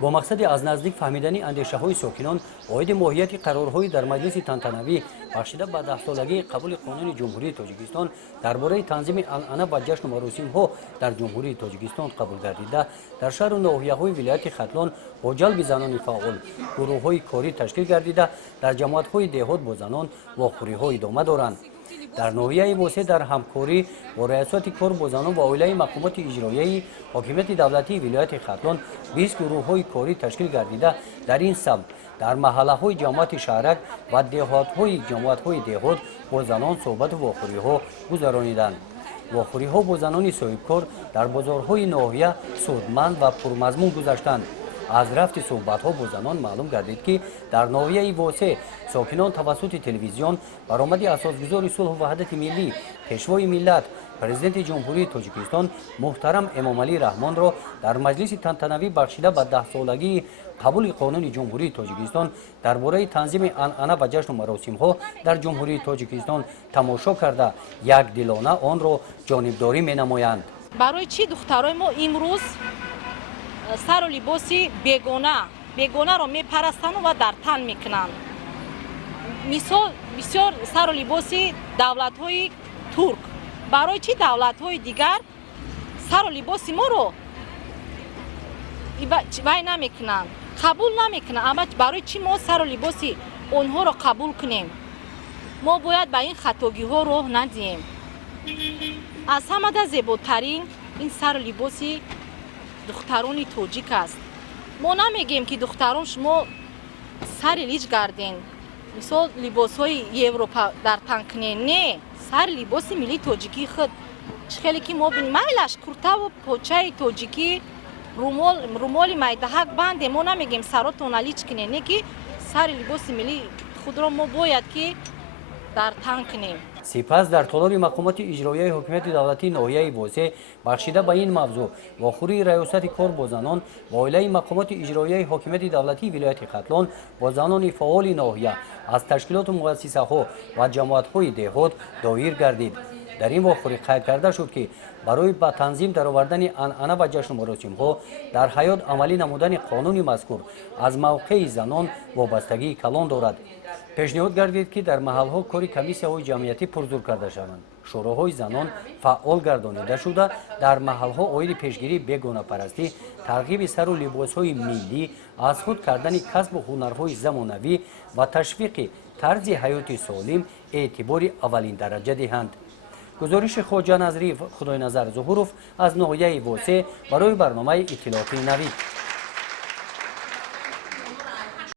با مقصد از نزدیک فهمیدن اندیشه‌های ساکنان عاید ماهیت قرارهای در مجلس تنتنوی بخشیده به 10 سالگی قبول قانون جمهوری تاجیکستان درباره تنظیم العنه و جشن و مراسم‌ها در جمهوری تاجیکستان قبول گردیده در شهر و ناحیه‌های ولایت ختلان با جلب زنان فعال گروه‌های کاری تشکیل گردیده در جماعت‌های دهات با زنان واخوری‌های ادامه دارند. در ناحیه واسه در همکاری با ریاست کار با زنان و عالی مقامات اجرایی حاکمیت دولتی ولایت ختلان 20 گروه‌های کاری تشکیل گردیده در این سمت در محله‌های جماعت شهرک و دهات‌های جماعت‌های دهات با زنان صحبت و واخوری‌ها گذرانیدند. واخوری‌ها با زنان صاحبکار در بازارهای ناحیه سودمند و پرمضمون گذشتند. از رفت صحبت‌ها با زنان معلوم گردید که در ناحیه واسه ساکنان توسط تلویزیون برآمد اساسگزار صلح و وحدت ملی پیشوای ملت پرزیدنت جمهوری تاجیکستان محترم امامعلی رحمان را در مجلس تنتنوی بخشیده به 10 سالگی قبول قانون جمهوری تاجیکستان درباره تنظیم العنه و جشن و مراسم‌ها در جمهوری تاجیکستان تماشا کرده یک دلانه آن را جانبداری می‌نمایند. برای چی دخترای ما امروز سر و لباسی بیگانه را میپرستند و در تن میکنند؟ مثال بسیار سر و لباسی دولت‌های ترک، برای چی دولت‌های دیگر سر و لباسی ما رو وای نمیکنند، قبول نمیکنند؟ اما برای چی ما سر و لباسی اونها رو قبول کنیم؟ ما باید به این خطاگی ها راه ندیم. از همه زیباترین این سر و لباسی دختران تاجیک است. ما نمیگیم که دختران شما سر لیج گردین، مثال لباس های اروپا در تن کنین. نه، سر لباس ملی تاجیکی خود خیلی که ما بین میلش کرته و پوچه تاجیکی رومال میدهک بند، ما نمیگیم سراتون لیج کنین. نه، که سر لباس ملی خود را ما باید که در تن کنیم. سپس در تالار مقامات اجرایی حکومت دولتی ناحیه واسه بخشیده به این موضوع واخوری ریاست کار با زنان و عالی مقامات اجرایی حکومت دولتی ولایت ختلان با زنان فعال ناحیه از تشکیلات و مؤسسه ها و جماعت های دهات دایر گردید. در این واخوری قید کرده شد که برای به تنظیم درآوردن العنه و جشن و مراسم ها در حیات عملی نمودن قانون مذکور از موقع زنان وابستگی کلان دارد. پیشنهاد گردید که در محل‌ها کاری کمیسیه‌های جمعیتی پرزور کرده شوند. شوراهای زنان فعال گردانیده شده در محل‌ها عاید پیشگیری بیگانه پرستی، ترغیب سر و لباس‌های ملی، از خود کردن کسب و هنرهای زمانوی و تشویق طرز حیات سالم اعتبار اولین درجه دهند. گزارش خواجه نظری خدای نظر ظهورов از ناحیه واسه برای برنامه اطلاعاتی نوید.